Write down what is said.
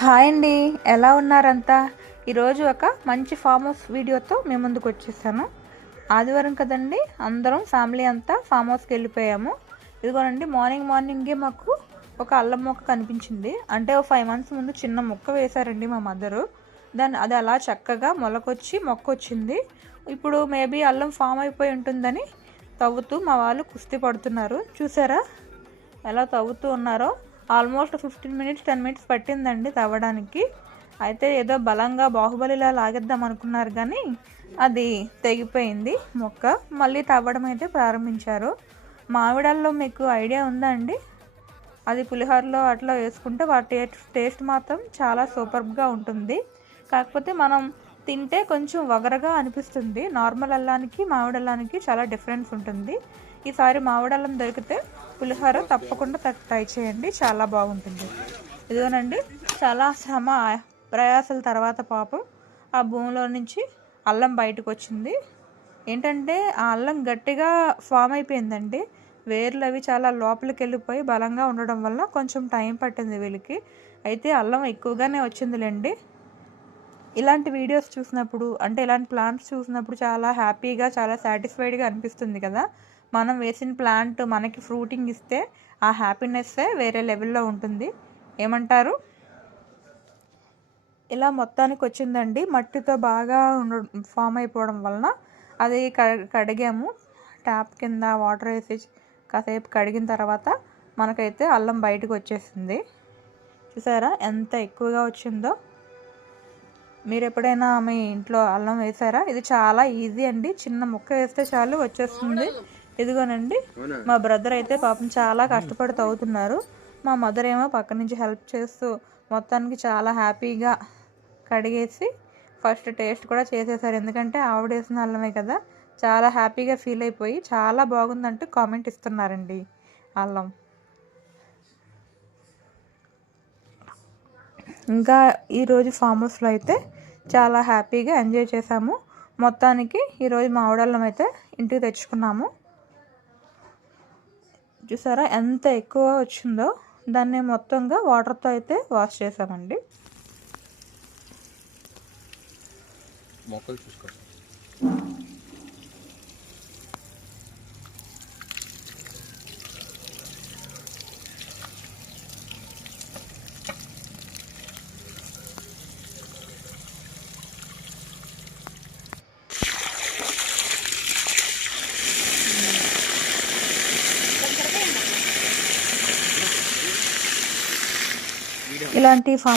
Hi అండి, ఎలా ఉన్నారంతా? ఈరోజు ఒక మంచి ఫామ్ హౌస్ వీడియోతో మేము ముందుకు వచ్చేసాను. ఆదివారం కదండి, అందరం ఫ్యామిలీ అంతా ఫామ్ హౌస్కి వెళ్ళిపోయాము. ఇదిగోనండి, మార్నింగే మాకు ఒక అల్లం మొక్క కనిపించింది. అంటే ఒక 5 months ముందు చిన్న మొక్క వేశారండి మా మదరు. అది అలా చక్కగా మొలకొచ్చి మొక్క వచ్చింది. ఇప్పుడు మేబీ అల్లం ఫామ్ అయిపోయి ఉంటుందని తవ్వుతూ మా వాళ్ళు కుస్తీ పడుతున్నారు. చూసారా ఎలా తవ్వుతూ ఉన్నారో? ఆల్మోస్ట్ 15 minutes 10 minutes పట్టిందండి తవ్వడానికి. అయితే ఏదో బలంగా బాహుబలిలా లాగేద్దాం అనుకున్నారు, కానీ అది తెగిపోయింది మొక్క. మళ్ళీ తవ్వడం అయితే ప్రారంభించారు. మామిడల్లో మీకు ఐడియా ఉందా అండి? అది పులిహోరలో అట్లా వేసుకుంటే వాటి టేస్ట్ మాత్రం చాలా సూపర్గా ఉంటుంది. కాకపోతే మనం తింటే కొంచెం వగరగా అనిపిస్తుంది. నార్మల్ అల్లానికి మామిడి అల్లానికి చాలా డిఫరెన్స్ ఉంటుంది. ఈసారి మామిడల్లం దొరికితే పులిహోర తప్పకుండా ట్రై చేయండి, చాలా బాగుంటుంది. ఇదిగోనండి, చాలా శ్రమ ప్రయాసాల తర్వాత పాపం ఆ భూమిలో నుంచి అల్లం బయటకు వచ్చింది. ఏంటంటే ఆ అల్లం గట్టిగా ఫామ్ అయిపోయిందండి. వేర్లు అవి చాలా లోపలికి వెళ్ళిపోయి బలంగా ఉండడం వల్ల కొంచెం టైం పట్టింది వీళ్ళకి. అయితే అల్లం ఎక్కువగానే వచ్చిందిలేండి. ఇలాంటి వీడియోస్ చూసినప్పుడు, అంటే ఇలాంటి ప్లాంట్స్ చూసినప్పుడు చాలా హ్యాపీగా, చాలా సాటిస్ఫైడ్గా అనిపిస్తుంది కదా. మనం వేసిన ప్లాంట్ మనకి ఫ్రూటింగ్ ఇస్తే ఆ హ్యాపీనెస్సే వేరే లెవెల్లో ఉంటుంది. ఏమంటారు? ఇలా మొత్తానికి వచ్చిందండి. మట్టితో బాగా ఫామ్ అయిపోవడం వలన అది కడిగాము. ట్యాప్ కింద వాటర్ వేసి కాసేపు కడిగిన తర్వాత మనకైతే అల్లం బయటకు వచ్చేసింది. చూసారా ఎంత ఎక్కువగా వచ్చిందో? మీరు ఎప్పుడైనా మీ ఇంట్లో అల్లం వేసారా? ఇది చాలా ఈజీ అండి. చిన్న ముక్క వేస్తే చాలు వచ్చేస్తుంది. ఇదిగోనండి, మా బ్రదర్ అయితే పాపం చాలా కష్టపడి తవ్వుతున్నారు. మా మదర్ ఏమో పక్క నుంచి హెల్ప్ చేస్తూ మొత్తానికి చాలా హ్యాపీగా కడిగేసి ఫస్ట్ టేస్ట్ కూడా చేసేసారు. ఎందుకంటే ఆవిడ వేసిన అల్లమే కదా. చాలా హ్యాపీగా ఫీల్ అయిపోయి చాలా బాగుందంటూ కామెంట్ ఇస్తున్నారండి అల్లం. ఇంకా ఈరోజు ఫామ్ హౌస్లో అయితే చాలా హ్యాపీగా ఎంజాయ్ చేసాము. మొత్తానికి ఈరోజు మామిడల్లం అయితే ఇంటికి తెచ్చుకున్నాము. చూసారా ఎంత ఎక్కువ వచ్చిందో? దాన్ని మొత్తంగా వాటర్తో అయితే వాష్ చేసామండి. మొక్కలు చూసుకో. ఇలాంటి ఫామ్